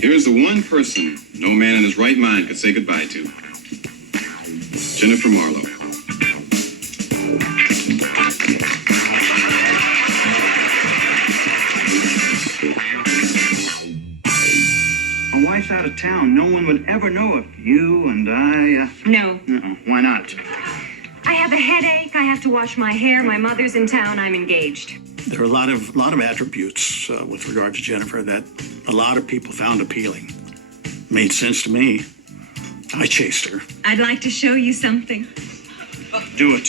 Here's the one person no man in his right mind could say goodbye to. Jennifer Marlowe. My wife's out of town. No one would ever know if you and I... No. Why not? I have a headache. I have to wash my hair. My mother's in town. I'm engaged. There are a lot of attributes with regard to Jennifer that a lot of people found appealing. Made sense to me. I chased her. I'd like to show you something. Do it.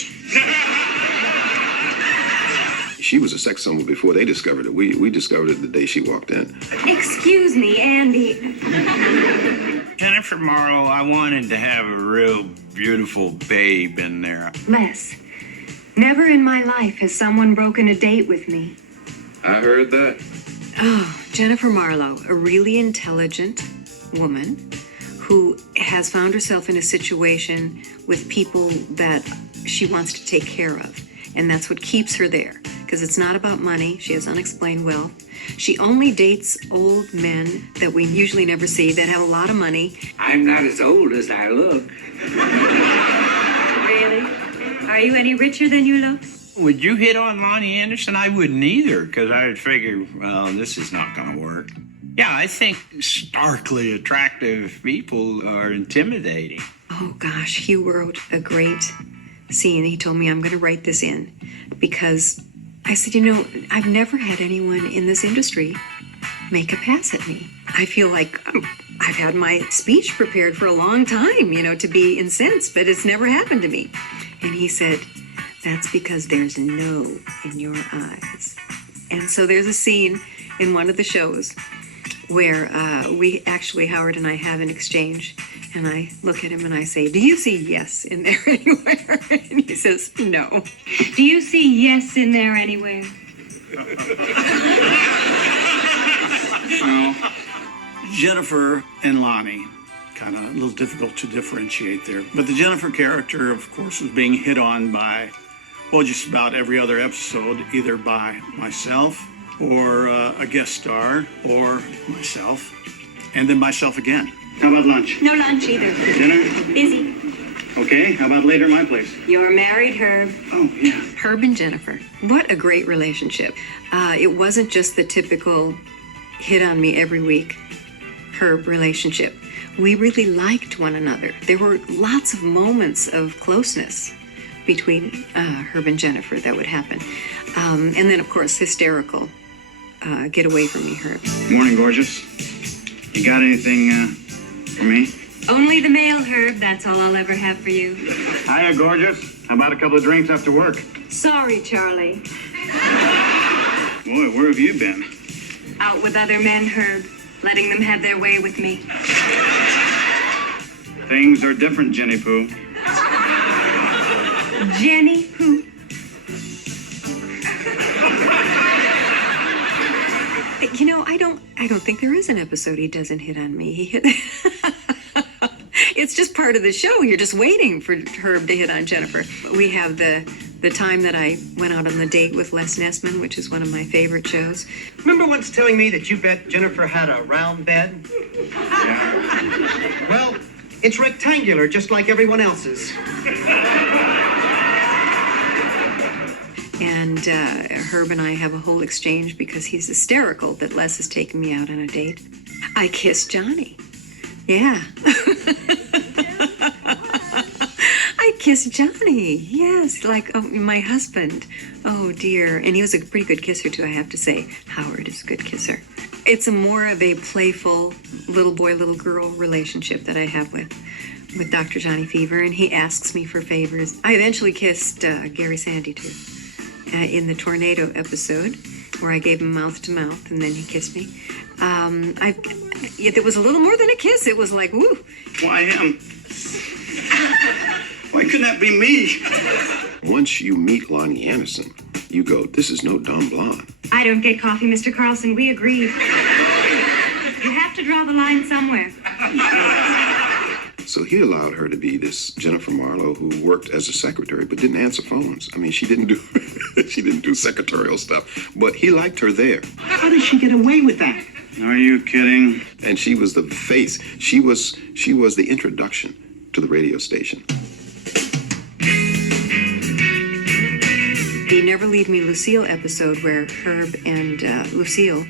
She was a sex symbol before they discovered it. We discovered it the day she walked in. Excuse me, Andy. Jennifer Marlowe, I wanted to have a real beautiful babe in there. Les, never in my life has someone broken a date with me. I heard that. Oh, Jennifer Marlowe, a really intelligent woman who has found herself in a situation with people that she wants to take care of. And that's what keeps her there, because it's not about money. She has unexplained wealth. She only dates old men that we usually never see that have a lot of money. I'm not as old as I look. Really? Are you any richer than you look? Would you hit on Lonnie Anderson? I wouldn't either, because I would figure, well, this is not going to work. Yeah, I think starkly attractive people are intimidating. Oh, gosh, Hugh wrote a great scene. He told me I'm going to write this in because I said, you know, I've never had anyone in this industry make a pass at me. I feel like I've had my speech prepared for a long time, you know, to be incensed, but it's never happened to me. And he said, that's because there's no in your eyes. And so there's a scene in one of the shows where we actually, Howard and I, have an exchange. And I look at him and I say, do you see yes in there anywhere? And he says, no. Do you see yes in there anywhere? Jennifer and Lonnie, kind of a little difficult to differentiate there. But the Jennifer character, of course, was being hit on by, well, just about every other episode, either by myself or a guest star or myself, and then myself again. How about lunch? No lunch either. Dinner? Busy. Okay, how about later at my place? You're married, Herb. Oh, yeah. Herb and Jennifer, what a great relationship. It wasn't just the typical hit on me every week Herb relationship. We really liked one another. There were lots of moments of closeness between Herb and Jennifer that would happen. And then, of course, hysterical. Get away from me, Herb. Morning, gorgeous. You got anything for me? Only the mail, Herb. That's all I'll ever have for you. Hiya, gorgeous. How about a couple of drinks after work? Sorry, Charlie. Boy, where have you been? Out with other men, Herb. Letting them have their way with me. Things are different, Jenny Pooh. Jenny Pooh. You know, I don't think there is an episode he doesn't hit on me. He hit. It's just part of the show. You're just waiting for Herb to hit on Jennifer. We have the time that I went out on the date with Les Nessman, which is one of my favorite shows. Remember once telling me that you bet Jennifer had a round bed? Yeah. Well, it's rectangular, just like everyone else's. And Herb and I have a whole exchange because he's hysterical that Les has taken me out on a date. I kissed Johnny. Yeah. I kissed Johnny. Yes, like my husband. Oh, dear. And he was a pretty good kisser, too, I have to say. Howard is a good kisser. It's a more of a playful little boy, little girl relationship that I have with Dr. Johnny Fever, and he asks me for favors. I eventually kissed Gary Sandy, too. In the tornado episode where I gave him mouth to mouth and then he kissed me. It was a little more than a kiss. It was like, woo. Why him? Why couldn't that be me? Once you meet Lonnie Anderson, you go, this is no dumb blonde. I don't get coffee, Mr. Carlson. We agreed. You have to draw the line somewhere. So he allowed her to be this Jennifer Marlowe who worked as a secretary but didn't answer phones. I mean, she didn't do secretarial stuff, but he liked her there. How did she get away with that? Are you kidding? And she was the face. She was the introduction to the radio station. The Never Leave Me Lucille episode where Herb and Lucille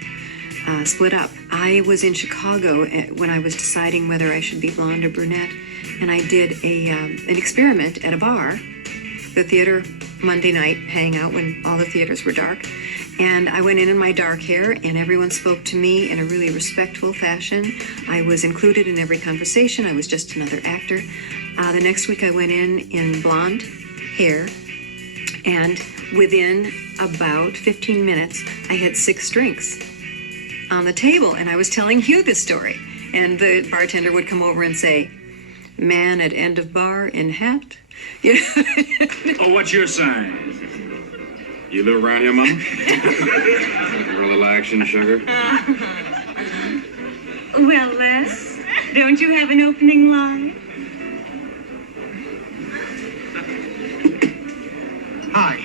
split up. I was in Chicago when I was deciding whether I should be blonde or brunette, and I did an experiment at a bar, the theater Monday night hangout when all the theaters were dark. And I went in my dark hair, and everyone spoke to me in a really respectful fashion. I was included in every conversation. I was just another actor. The next week I went in blonde hair, and within about 15 minutes, I had 6 drinks on the table, and I was telling Hugh this story. And the bartender would come over and say, "Man at end of bar in hat." You know? Oh, what's your sign? You live around here, Mama? A little action, sugar? Well, Les, don't you have an opening line? Hi,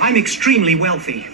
I'm extremely wealthy.